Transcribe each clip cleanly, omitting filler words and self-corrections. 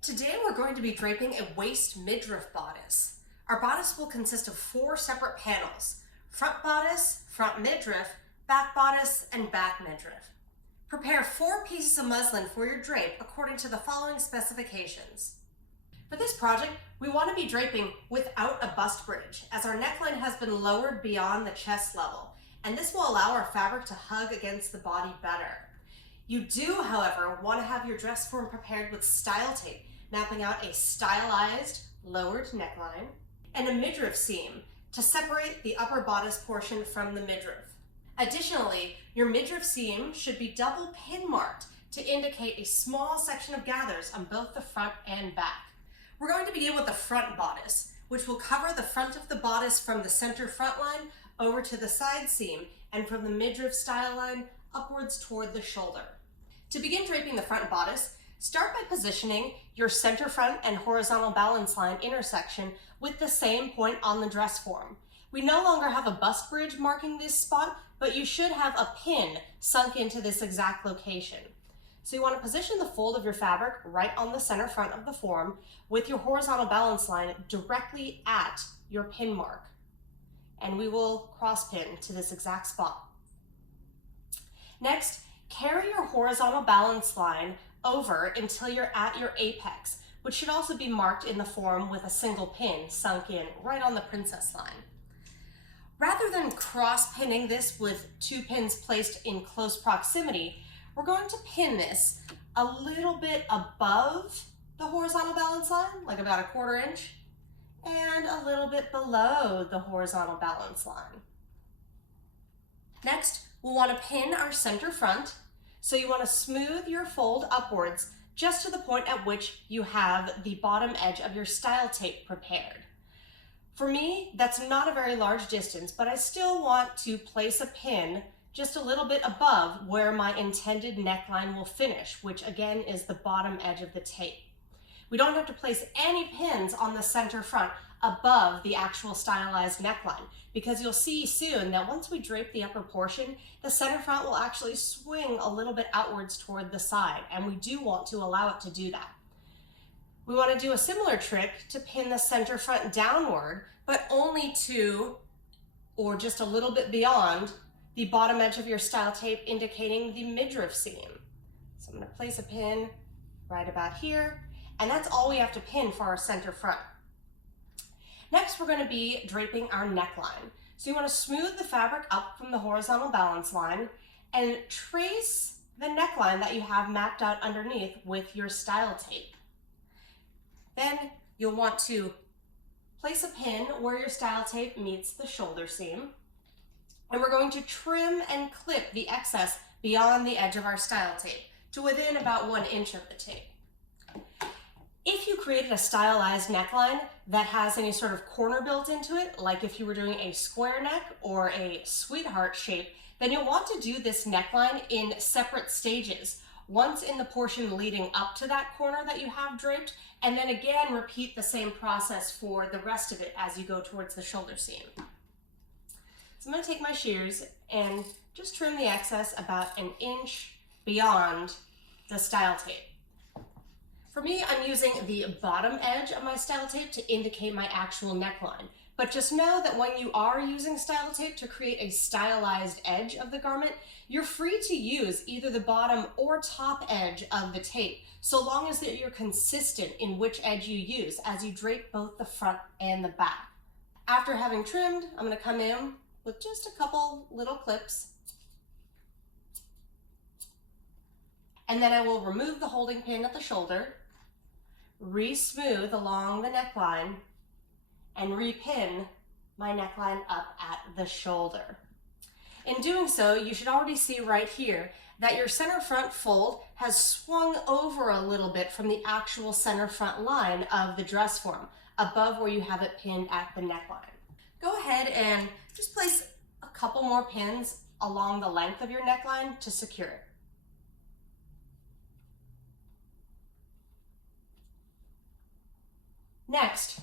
Today we're going to be draping a waist midriff bodice. Our bodice will consist of 4 separate panels: front bodice, front midriff, back bodice, and back midriff. Prepare 4 pieces of muslin for your drape according to the following specifications. For this project, we want to be draping without a bust bridge, as our neckline has been lowered beyond the chest level, and this will allow our fabric to hug against the body better. You do, however, want to have your dress form prepared with style tape, mapping out a stylized, lowered neckline, and a midriff seam to separate the upper bodice portion from the midriff. Additionally, your midriff seam should be double pin marked to indicate a small section of gathers on both the front and back. We're going to begin with the front bodice, which will cover the front of the bodice from the center front line over to the side seam and from the midriff style line upwards toward the shoulder. To begin draping the front bodice, start by positioning your center front and horizontal balance line intersection with the same point on the dress form. We no longer have a bust bridge marking this spot, but you should have a pin sunk into this exact location. So you want to position the fold of your fabric right on the center front of the form with your horizontal balance line directly at your pin mark. And we will cross pin to this exact spot. Next, carry your horizontal balance line over until you're at your apex, which should also be marked in the form with a single pin sunk in right on the princess line. Rather than cross pinning this with 2 pins placed in close proximity, we're going to pin this a little bit above the horizontal balance line, like about 1/4 inch, and a little bit below the horizontal balance line. Next, we'll want to pin our center front, so you want to smooth your fold upwards just to the point at which you have the bottom edge of your style tape prepared. For me, that's not a very large distance, but I still want to place a pin just a little bit above where my intended neckline will finish, which again is the bottom edge of the tape. We don't have to place any pins on the center front above the actual stylized neckline, because you'll see soon that once we drape the upper portion, the center front will actually swing a little bit outwards toward the side, and we do want to allow it to do that. We want to do a similar trick to pin the center front downward, but only to, or just a little bit beyond, the bottom edge of your style tape, indicating the midriff seam. So I'm going to place a pin right about here, and that's all we have to pin for our center front. Next, we're going to be draping our neckline. So you want to smooth the fabric up from the horizontal balance line and trace the neckline that you have mapped out underneath with your style tape. Then you'll want to place a pin where your style tape meets the shoulder seam, and we're going to trim and clip the excess beyond the edge of our style tape to within about 1 inch of the tape. If you created a stylized neckline that has any sort of corner built into it, like if you were doing a square neck or a sweetheart shape, then you'll want to do this neckline in separate stages. Once in the portion leading up to that corner that you have draped, and then again repeat the same process for the rest of it as you go towards the shoulder seam. So I'm going to take my shears and just trim the excess about 1 inch beyond the style tape. For me, I'm using the bottom edge of my style tape to indicate my actual neckline. But just know that when you are using style tape to create a stylized edge of the garment, you're free to use either the bottom or top edge of the tape, so long as that you're consistent in which edge you use as you drape both the front and the back. After having trimmed, I'm going to come in with just a couple little clips, and then I will remove the holding pin at the shoulder, re-smooth along the neckline, and repin my neckline up at the shoulder. In doing so, you should already see right here that your center front fold has swung over a little bit from the actual center front line of the dress form, above where you have it pinned at the neckline. Go ahead and just place a couple more pins along the length of your neckline to secure it. Next,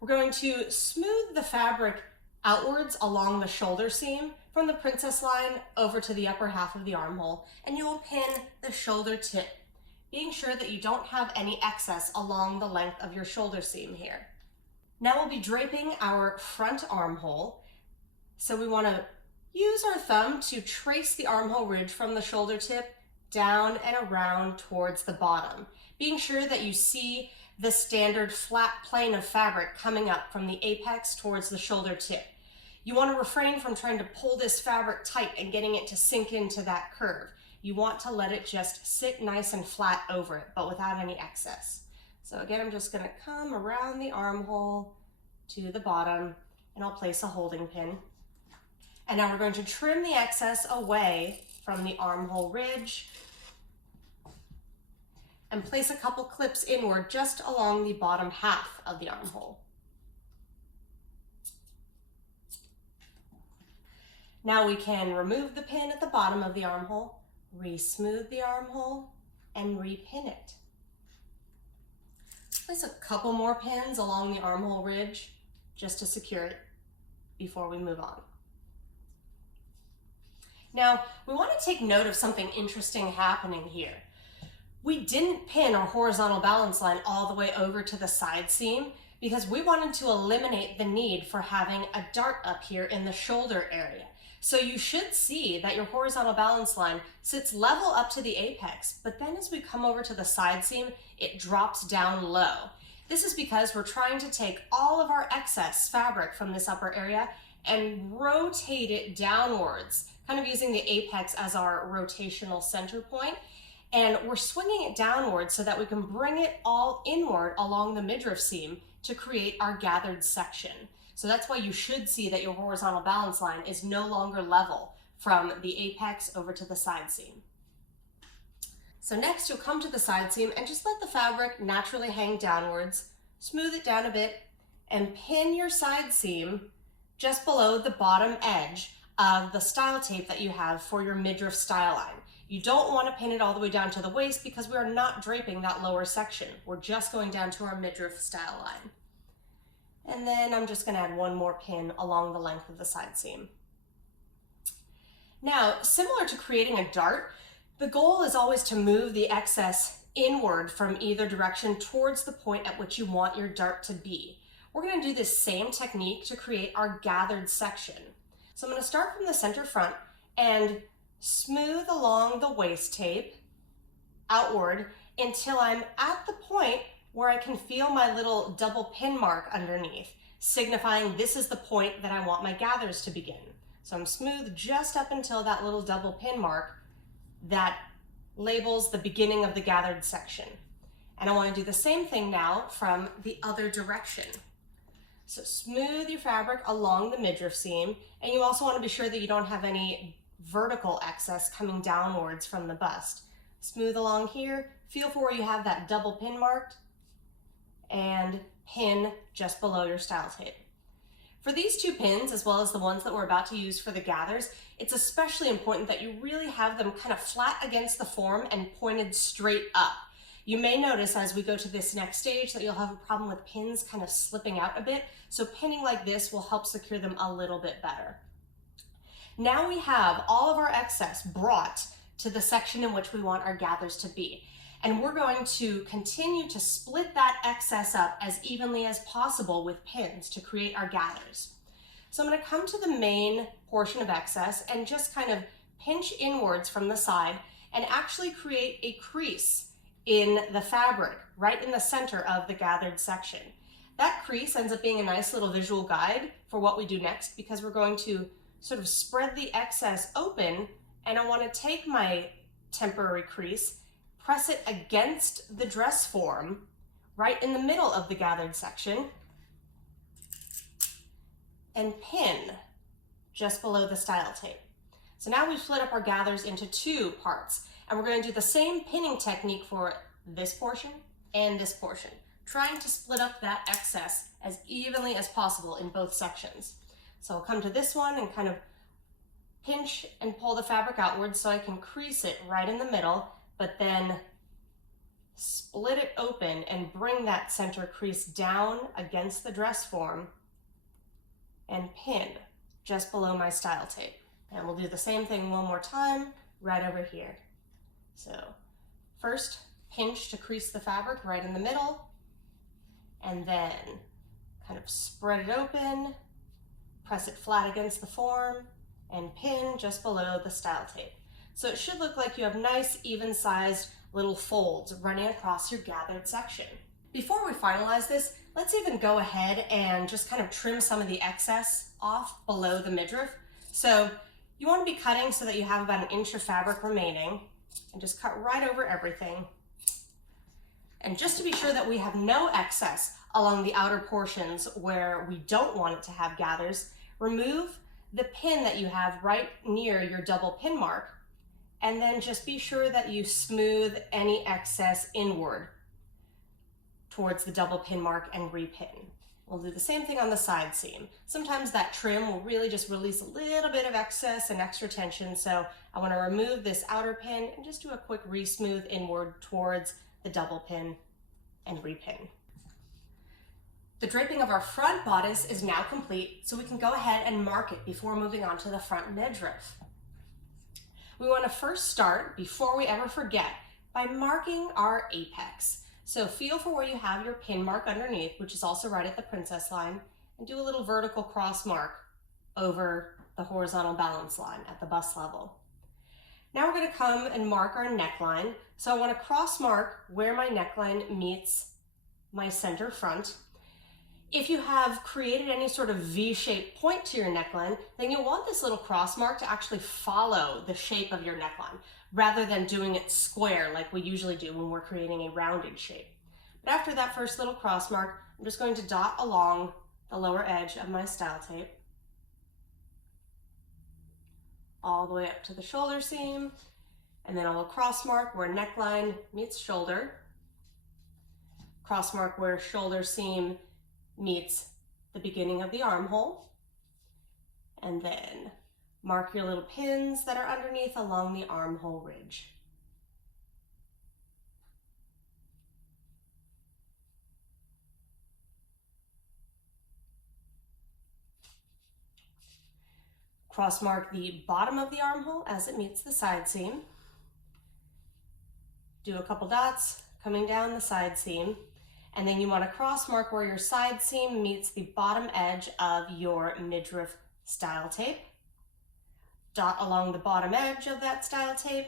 we're going to smooth the fabric outwards along the shoulder seam from the princess line over to the upper half of the armhole, and you will pin the shoulder tip. being sure that you don't have any excess along the length of your shoulder seam here. Now we'll be draping our front armhole. So we want to use our thumb to trace the armhole ridge from the shoulder tip down and around towards the bottom, being sure that you see the standard flat plane of fabric coming up from the apex towards the shoulder tip. You want to refrain from trying to pull this fabric tight and getting it to sink into that curve. You want to let it just sit nice and flat over it, but without any excess. So again, I'm just going to come around the armhole to the bottom, and I'll place a holding pin. And now we're going to trim the excess away from the armhole ridge and place a couple clips inward just along the bottom half of the armhole. Now we can remove the pin at the bottom of the armhole, re-smooth the armhole, and re-pin it. Place a couple more pins along the armhole ridge just to secure it before we move on. Now, we want to take note of something interesting happening here. We didn't pin our horizontal balance line all the way over to the side seam because we wanted to eliminate the need for having a dart up here in the shoulder area. So you should see that your horizontal balance line sits level up to the apex, but then as we come over to the side seam, it drops down low. This is because we're trying to take all of our excess fabric from this upper area and rotate it downwards, kind of using the apex as our rotational center point. And we're swinging it downwards so that we can bring it all inward along the midriff seam to create our gathered section. So that's why you should see that your horizontal balance line is no longer level from the apex over to the side seam. So next you'll come to the side seam and just let the fabric naturally hang downwards, smooth it down a bit, and pin your side seam just below the bottom edge of the style tape that you have for your midriff style line. You don't want to pin it all the way down to the waist because we are not draping that lower section. We're just going down to our midriff style line. And then I'm just going to add one more pin along the length of the side seam. Now, similar to creating a dart, the goal is always to move the excess inward from either direction towards the point at which you want your dart to be. We're going to do this same technique to create our gathered section. So I'm going to start from the center front and smooth along the waist tape outward until I'm at the point where I can feel my little double pin mark underneath, signifying this is the point that I want my gathers to begin. So I'm smooth just up until that little double pin mark that labels the beginning of the gathered section. And I want to do the same thing now from the other direction. So smooth your fabric along the midriff seam, and you also want to be sure that you don't have any vertical excess coming downwards from the bust. Smooth along here, feel for where you have that double pin marked, and pin just below your style tape. For these two pins, as well as the ones that we're about to use for the gathers, it's especially important that you really have them kind of flat against the form and pointed straight up. You may notice as we go to this next stage that you'll have a problem with pins kind of slipping out a bit, so pinning like this will help secure them a little bit better. Now we have all of our excess brought to the section in which we want our gathers to be. And we're going to continue to split that excess up as evenly as possible with pins to create our gathers. So I'm going to come to the main portion of excess and just kind of pinch inwards from the side and actually create a crease in the fabric right in the center of the gathered section. That crease ends up being a nice little visual guide for what we do next, because we're going to sort of spread the excess open, and I want to take my temporary crease, press it against the dress form right in the middle of the gathered section, and pin just below the style tape. So now we've split up our gathers into two parts, and we're going to do the same pinning technique for this portion and this portion, trying to split up that excess as evenly as possible in both sections. So I'll come to this one and kind of pinch and pull the fabric outwards so I can crease it right in the middle, but then split it open and bring that center crease down against the dress form and pin just below my style tape. And we'll do the same thing one more time right over here. So first pinch to crease the fabric right in the middle, and then kind of spread it open, press it flat against the form, and pin just below the style tape. So it should look like you have nice, even-sized little folds running across your gathered section. Before we finalize this, let's even go ahead and just kind of trim some of the excess off below the midriff. So you want to be cutting so that you have about 1 inch of fabric remaining, and just cut right over everything. And just to be sure that we have no excess along the outer portions where we don't want it to have gathers, remove the pin that you have right near your double pin mark, and then just be sure that you smooth any excess inward towards the double pin mark and repin. We'll do the same thing on the side seam. Sometimes that trim will really just release a little bit of excess and extra tension, so I want to remove this outer pin and just do a quick re-smooth inward towards the double pin and repin. The draping of our front bodice is now complete, so we can go ahead and mark it before moving on to the front midriff. We want to first start, before we ever forget, by marking our apex. So feel for where you have your pin mark underneath, which is also right at the princess line, and do a little vertical cross mark over the horizontal balance line at the bust level. Now we're going to come and mark our neckline. So I want to cross mark where my neckline meets my center front. If you have created any sort of V-shaped point to your neckline, then you'll want this little cross mark to actually follow the shape of your neckline, rather than doing it square like we usually do when we're creating a rounded shape. But after that first little cross mark, I'm just going to dot along the lower edge of my style tape, all the way up to the shoulder seam, and then I'll cross mark where neckline meets shoulder, cross mark where shoulder seam meets the beginning of the armhole, and then mark your little pins that are underneath along the armhole ridge. Cross mark the bottom of the armhole as it meets the side seam. Do a couple dots coming down the side seam, and then you want to cross mark where your side seam meets the bottom edge of your midriff style tape. Dot along the bottom edge of that style tape.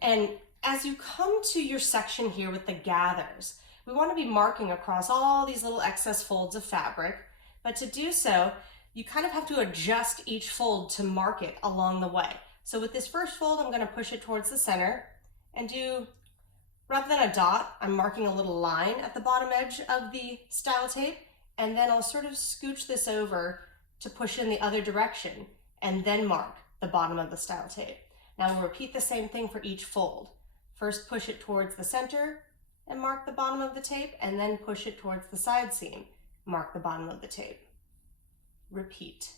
And as you come to your section here with the gathers, we want to be marking across all these little excess folds of fabric, but to do so, you kind of have to adjust each fold to mark it along the way. So with this first fold, I'm going to push it towards the center and do, rather than a dot, I'm marking a little line at the bottom edge of the style tape, and then I'll sort of scooch this over to push in the other direction and then mark the bottom of the style tape. Now we'll repeat the same thing for each fold. First push it towards the center and mark the bottom of the tape, and then push it towards the side seam, mark the bottom of the tape. Repeat.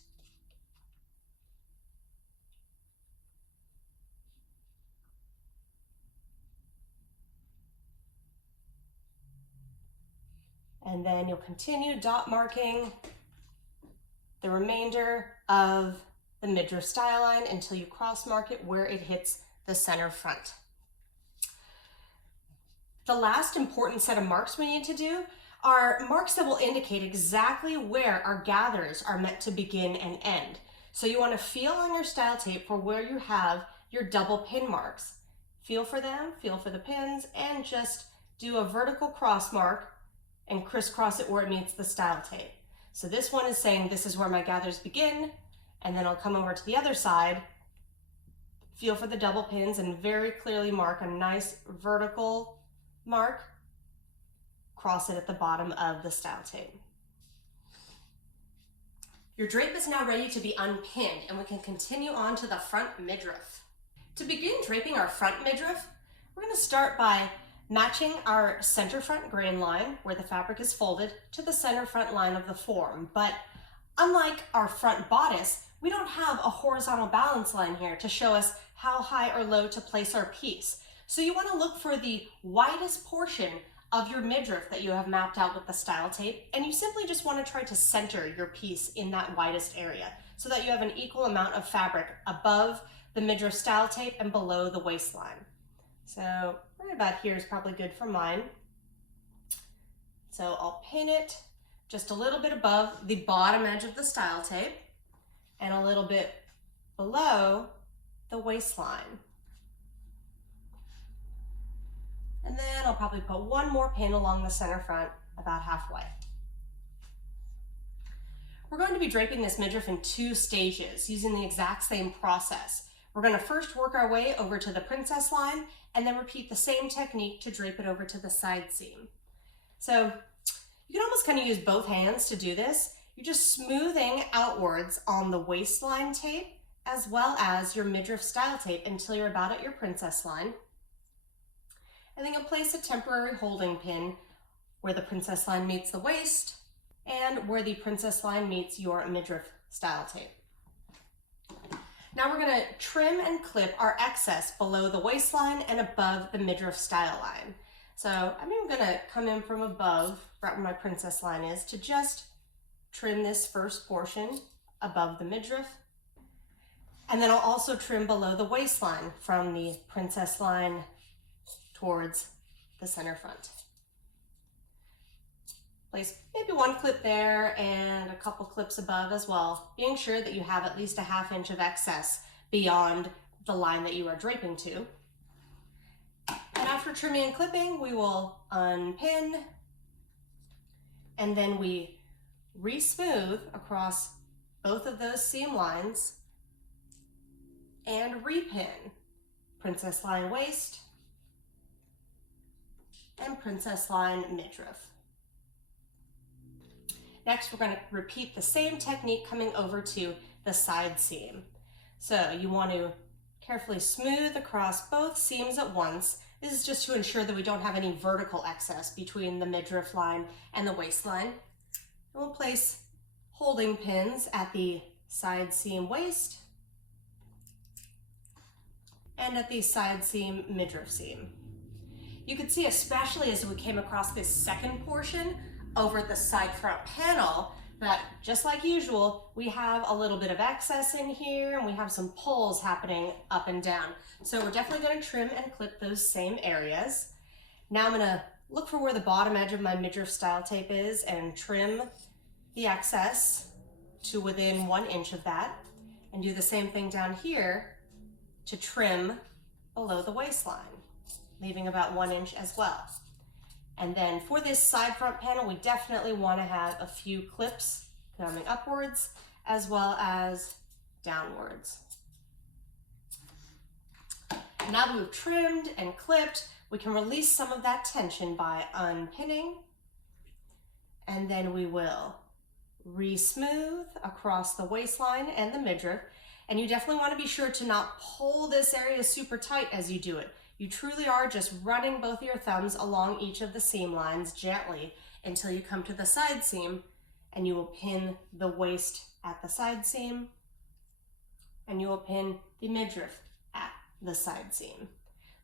And then you'll continue dot marking the remainder of the midriff style line until you cross mark it where it hits the center front. The last important set of marks we need to do are marks that will indicate exactly where our gathers are meant to begin and end. So you want to feel on your style tape for where you have your double pin marks. Feel for them, feel for the pins, and just do a vertical cross mark and crisscross it where it meets the style tape. So this one is saying this is where my gathers begin, and then I'll come over to the other side, feel for the double pins, and very clearly mark a nice vertical mark, cross it at the bottom of the style tape. Your drape is now ready to be unpinned, and we can continue on to the front midriff. To begin draping our front midriff, we're going to start by matching our center front grain line, where the fabric is folded, to the center front line of the form. But unlike our front bodice, we don't have a horizontal balance line here to show us how high or low to place our piece. So you want to look for the widest portion of your midriff that you have mapped out with the style tape, and you simply just want to try to center your piece in that widest area so that you have an equal amount of fabric above the midriff style tape and below the waistline. So right about here is probably good for mine. So I'll pin it just a little bit above the bottom edge of the style tape and a little bit below the waistline. And then I'll probably put one more pin along the center front about halfway. We're going to be draping this midriff in 2 stages using the exact same process. We're going to first work our way over to the princess line and then repeat the same technique to drape it over to the side seam. So you can almost kind of use both hands to do this. You're just smoothing outwards on the waistline tape as well as your midriff style tape until you're about at your princess line. And then you'll place a temporary holding pin where the princess line meets the waist and where the princess line meets your midriff style tape. Now we're going to trim and clip our excess below the waistline and above the midriff style line. So I'm even going to come in from above, right where my princess line is, to just trim this first portion above the midriff. And then I'll also trim below the waistline from the princess line towards the center front. Place maybe one clip there and a couple clips above as well, being sure that you have at least a ½ inch of excess beyond the line that you are draping to. And after trimming and clipping, we will unpin and then we re-smooth across both of those seam lines and repin princess line waist and princess line midriff. Next, we're going to repeat the same technique coming over to the side seam. So you want to carefully smooth across both seams at once. This is just to ensure that we don't have any vertical excess between the midriff line and the waistline. And we'll place holding pins at the side seam waist and at the side seam midriff seam. You could see, especially as we came across this second portion over the side front panel, that just like usual, we have a little bit of excess in here and we have some pulls happening up and down. So we're definitely going to trim and clip those same areas. Now I'm going to look for where the bottom edge of my midriff style tape is and trim the excess to within 1 inch of that, and do the same thing down here to trim below the waistline, leaving about 1 inch as well. And then for this side front panel, we definitely want to have a few clips coming upwards as well as downwards. Now that we've trimmed and clipped, we can release some of that tension by unpinning, and then we will re-smooth across the waistline and the midriff. And you definitely want to be sure to not pull this area super tight as you do it. You truly are just running both of your thumbs along each of the seam lines gently until you come to the side seam, and you will pin the waist at the side seam and you will pin the midriff at the side seam.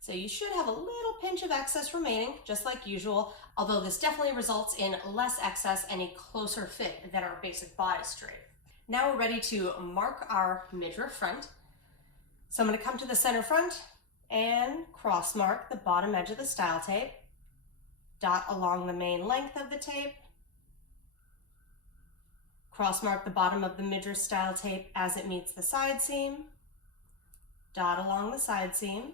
So you should have a little pinch of excess remaining, just like usual, although this definitely results in less excess and a closer fit than our basic bodice drape. Now we're ready to mark our midriff front. So I'm going to come to the center front and cross mark the bottom edge of the style tape, dot along the main length of the tape, cross mark the bottom of the midriff style tape as it meets the side seam, dot along the side seam,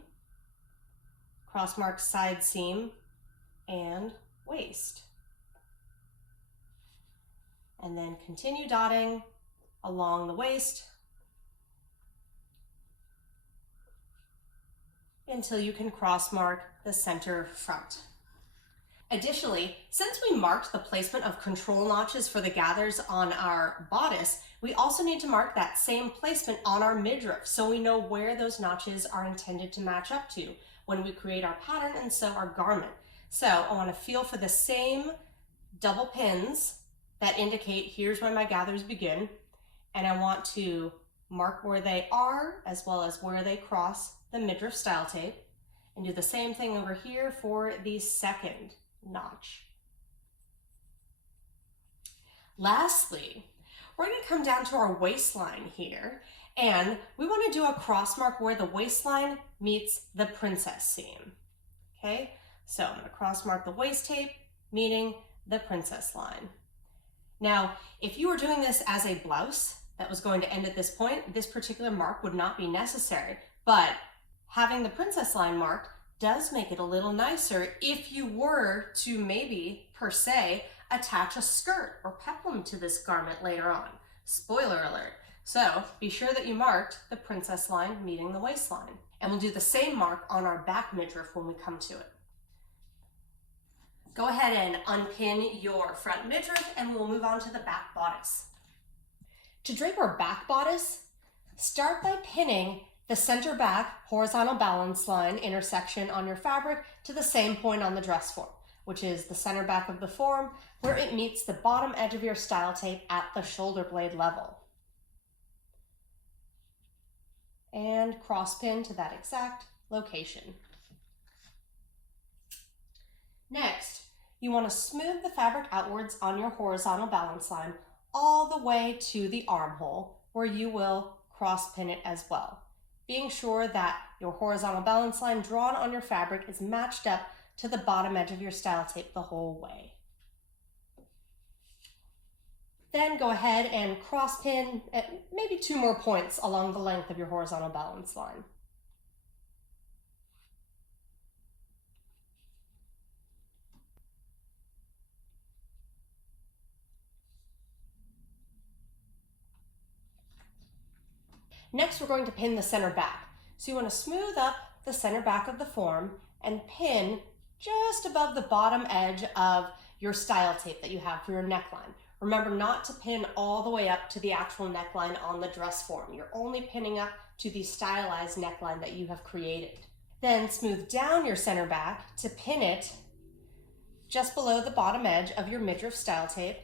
cross mark side seam and waist, and then continue dotting along the waist until you can cross mark the center front. Additionally, since we marked the placement of control notches for the gathers on our bodice, we also need to mark that same placement on our midriff so we know where those notches are intended to match up to when we create our pattern and sew our garment. So I want to feel for the same double pins that indicate here's where my gathers begin, and I want to mark where they are as well as where they cross the midriff style tape, and do the same thing over here for the second notch. Lastly, we're going to come down to our waistline here, and we want to do a cross mark where the waistline meets the princess seam. Okay, so I'm going to cross mark the waist tape, meaning the princess line. Now, if you were doing this as a blouse that was going to end at this point, this particular mark would not be necessary, but having the princess line marked does make it a little nicer if you were to maybe, per se, attach a skirt or peplum to this garment later on. Spoiler alert. So be sure that you marked the princess line meeting the waistline. And we'll do the same mark on our back midriff when we come to it. Go ahead and unpin your front midriff and we'll move on to the back bodice. To drape our back bodice, start by pinning the center back horizontal balance line intersection on your fabric to the same point on the dress form, which is the center back of the form where it meets the bottom edge of your style tape at the shoulder blade level. And cross pin to that exact location. Next, you want to smooth the fabric outwards on your horizontal balance line all the way to the armhole where you will cross pin it as well, being sure that your horizontal balance line drawn on your fabric is matched up to the bottom edge of your style tape the whole way. Then go ahead and cross pin at maybe 2 more points along the length of your horizontal balance line. Next, we're going to pin the center back. So you want to smooth up the center back of the form and pin just above the bottom edge of your style tape that you have for your neckline. Remember not to pin all the way up to the actual neckline on the dress form. You're only pinning up to the stylized neckline that you have created. Then smooth down your center back to pin it just below the bottom edge of your midriff style tape,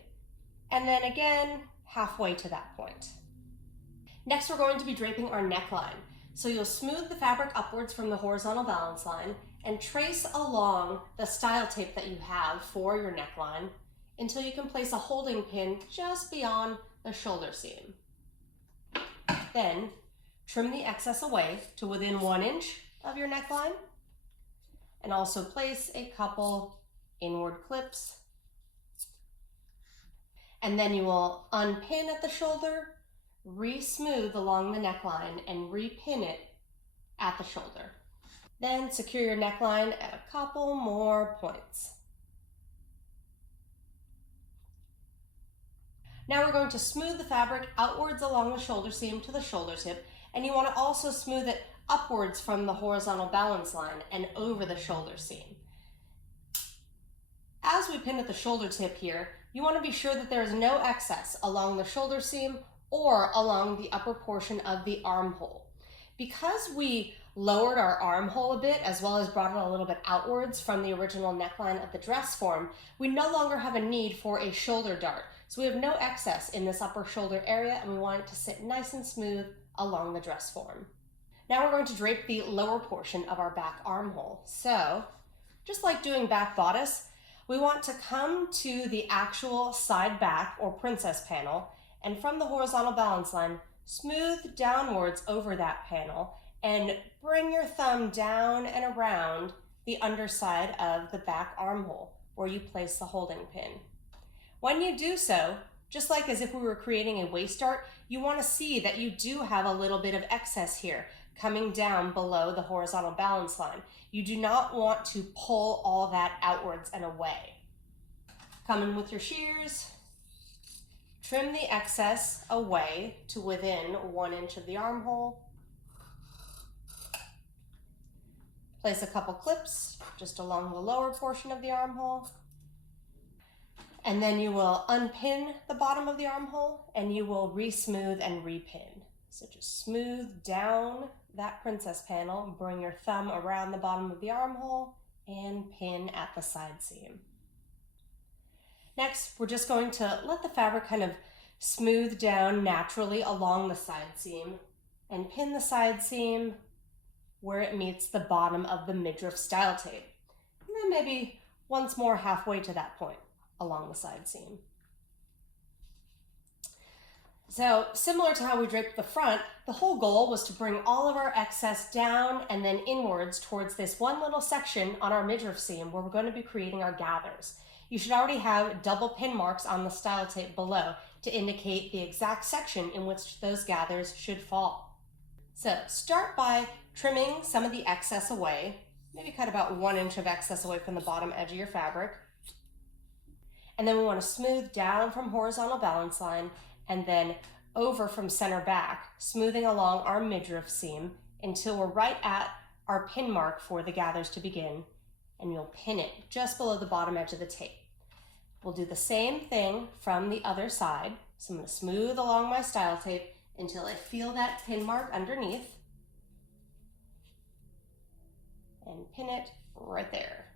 and then again halfway to that point. Next, we're going to be draping our neckline. So you'll smooth the fabric upwards from the horizontal balance line and trace along the style tape that you have for your neckline until you can place a holding pin just beyond the shoulder seam. Then trim the excess away to within 1 inch of your neckline and also place a couple inward clips. And then you will unpin at the shoulder, re-smooth along the neckline and re-pin it at the shoulder. Then secure your neckline at a couple more points. Now we're going to smooth the fabric outwards along the shoulder seam to the shoulder tip, and you want to also smooth it upwards from the horizontal balance line and over the shoulder seam. As we pin at the shoulder tip here, you want to be sure that there is no excess along the shoulder seam or along the upper portion of the armhole. Because we lowered our armhole a bit as well as brought it a little bit outwards from the original neckline of the dress form, we no longer have a need for a shoulder dart. So we have no excess in this upper shoulder area and we want it to sit nice and smooth along the dress form. Now we're going to drape the lower portion of our back armhole. So just like doing back bodice, we want to come to the actual side back or princess panel, and from the horizontal balance line, smooth downwards over that panel and bring your thumb down and around the underside of the back armhole where you place the holding pin. When you do so, just like as if we were creating a waist dart, you want to see that you do have a little bit of excess here coming down below the horizontal balance line. You do not want to pull all that outwards and away. Come in with your shears, trim the excess away to within 1 inch of the armhole. Place a couple clips just along the lower portion of the armhole. And then you will unpin the bottom of the armhole and you will re-smooth and re-pin. So just smooth down that princess panel, bring your thumb around the bottom of the armhole and pin at the side seam. Next, we're just going to let the fabric kind of smooth down naturally along the side seam and pin the side seam where it meets the bottom of the midriff style tape. And then maybe once more halfway to that point along the side seam. So similar to how we draped the front, the whole goal was to bring all of our excess down and then inwards towards this one little section on our midriff seam where we're going to be creating our gathers. You should already have double pin marks on the style tape below to indicate the exact section in which those gathers should fall. So start by trimming some of the excess away. Maybe cut about 1 inch of excess away from the bottom edge of your fabric. And then we want to smooth down from horizontal balance line and then over from center back, smoothing along our midriff seam until we're right at our pin mark for the gathers to begin, and you'll pin it just below the bottom edge of the tape. We'll do the same thing from the other side. So I'm going to smooth along my style tape until I feel that pin mark underneath and pin it right there.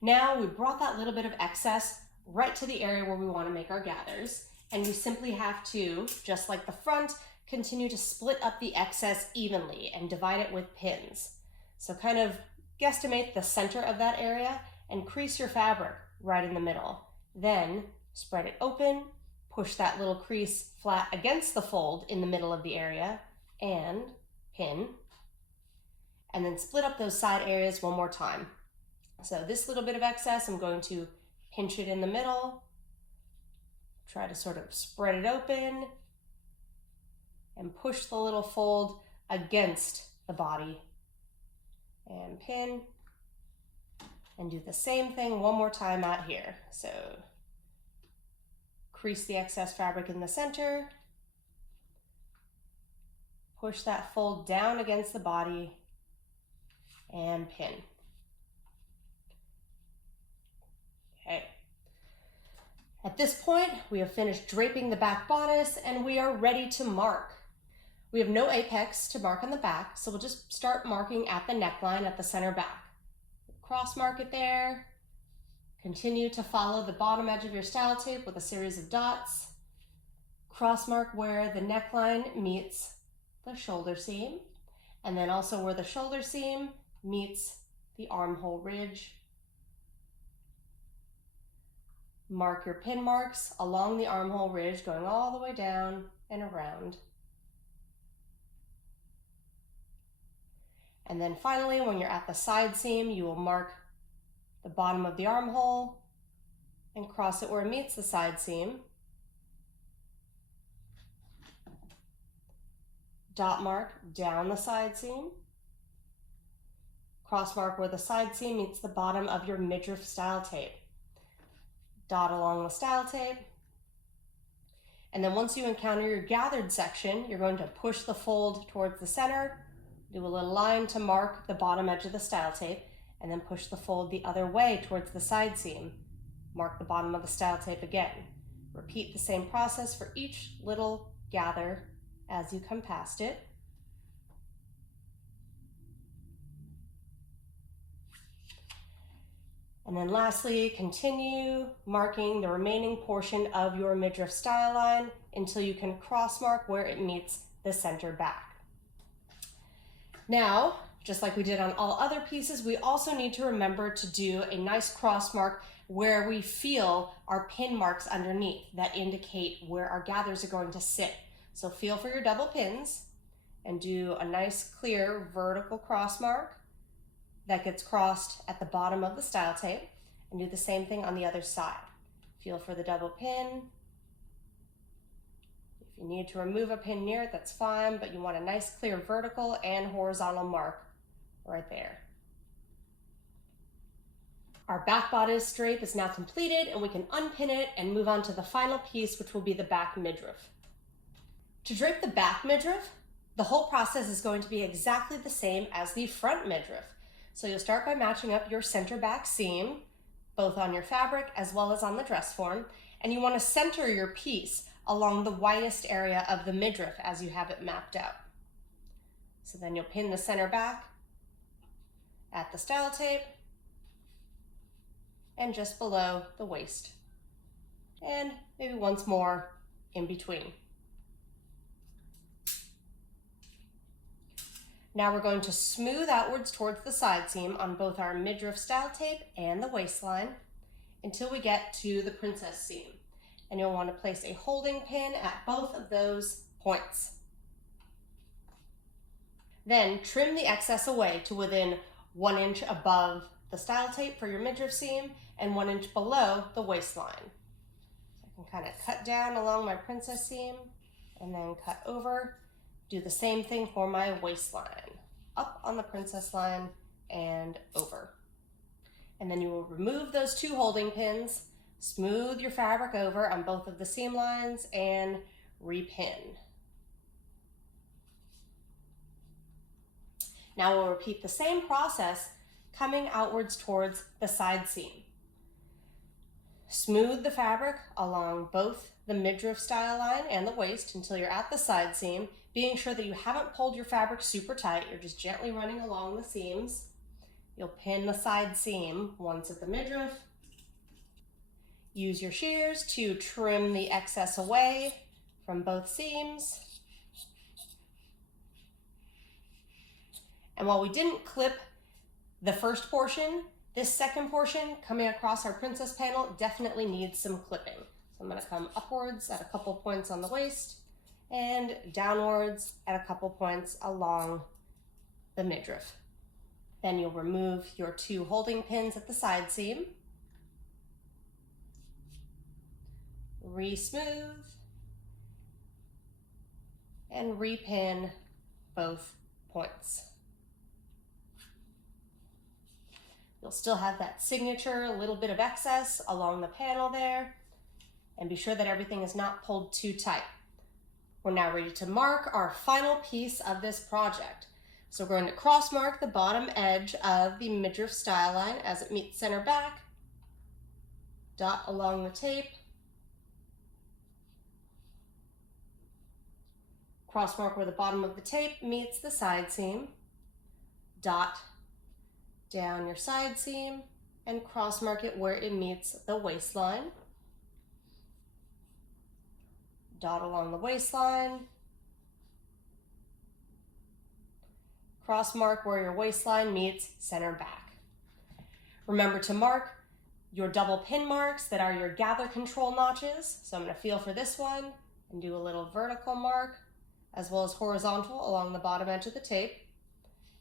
Now we brought that little bit of excess right to the area where we want to make our gathers, and we simply have to, just like the front, continue to split up the excess evenly and divide it with pins. So kind of guesstimate the center of that area and crease your fabric right in the middle. Then spread it open, push that little crease flat against the fold in the middle of the area and pin, and then split up those side areas one more time. So this little bit of excess, I'm going to pinch it in the middle, try to sort of spread it open and push the little fold against the body and pin, and do the same thing one more time out here. So crease the excess fabric in the center, push that fold down against the body and pin. Okay. At this point, we have finished draping the back bodice and we are ready to mark. We have no apex to mark on the back, so we'll just start marking at the neckline at the center back. Cross mark it there. Continue to follow the bottom edge of your style tape with a series of dots. Cross mark where the neckline meets the shoulder seam, and then also where the shoulder seam meets the armhole ridge. Mark your pin marks along the armhole ridge, going all the way down and around. And then finally, when you're at the side seam, you will mark the bottom of the armhole and cross it where it meets the side seam. Dot mark down the side seam. Cross mark where the side seam meets the bottom of your midriff style tape. Dot along the style tape. And then once you encounter your gathered section, you're going to push the fold towards the center, do a little line to mark the bottom edge of the style tape, and then push the fold the other way towards the side seam. Mark the bottom of the style tape again. Repeat the same process for each little gather as you come past it. And then lastly, continue marking the remaining portion of your midriff style line until you can cross mark where it meets the center back. Now, just like we did on all other pieces, we also need to remember to do a nice cross mark where we feel our pin marks underneath that indicate where our gathers are going to sit. So feel for your double pins and do a nice clear vertical cross mark that gets crossed at the bottom of the style tape, and do the same thing on the other side. Feel for the double pin. If you need to remove a pin near it, that's fine, but you want a nice clear vertical and horizontal mark right there. Our back bodice drape is now completed, and we can unpin it and move on to the final piece, which will be the back midriff. To drape the back midriff, the whole process is going to be exactly the same as the front midriff. So you'll start by matching up your center back seam, both on your fabric as well as on the dress form, and you want to center your piece along the widest area of the midriff as you have it mapped out. So then you'll pin the center back at the style tape and just below the waist, and maybe once more in between. Now we're going to smooth outwards towards the side seam on both our midriff style tape and the waistline until we get to the princess seam. and you'll want to place a holding pin at both of those points. Then trim the excess away to within 1 inch above the style tape for your midriff seam and 1 inch below the waistline. So I can kind of cut down along my princess seam and then cut over. Do the same thing for my waistline, up on the princess line and over. And then you will remove those 2 holding pins, smooth your fabric over on both of the seam lines and repin. Now we'll repeat the same process coming outwards towards the side seam. Smooth the fabric along both the midriff style line and the waist until you're at the side seam, being sure that you haven't pulled your fabric super tight, you're just gently running along the seams. You'll pin the side seam once at the midriff. Use your shears to trim the excess away from both seams. And while we didn't clip the first portion, this second portion coming across our princess panel definitely needs some clipping. So I'm going to come upwards at a couple points on the waist and downwards at a couple points along the midriff. Then you'll remove your 2 holding pins at the side seam. Re-smooth and repin both points. You'll still have that signature, a little bit of excess along the panel there, and be sure that everything is not pulled too tight. We're now ready to mark our final piece of this project. So we're going to cross mark the bottom edge of the midriff style line as it meets center back, dot along the tape, cross mark where the bottom of the tape meets the side seam, dot down your side seam, and cross mark it where it meets the waistline. Dot along the waistline. Cross mark where your waistline meets center back. Remember to mark your double pin marks that are your gather control notches. So I'm going to feel for this one and do a little vertical mark as well as horizontal along the bottom edge of the tape,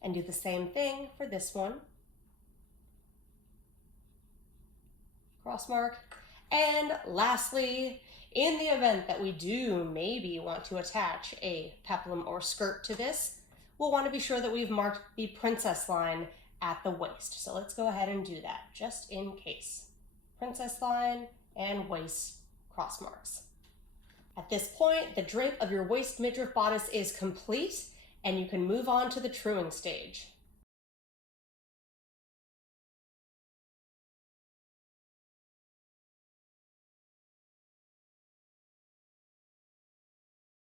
and do the same thing for this one. Cross mark. And lastly, in the event that we do maybe want to attach a peplum or skirt to this, we'll want to be sure that we've marked the princess line at the waist. So let's go ahead and do that just in case. Princess line and waist cross marks. At this point, the drape of your waist midriff bodice is complete and you can move on to the truing stage.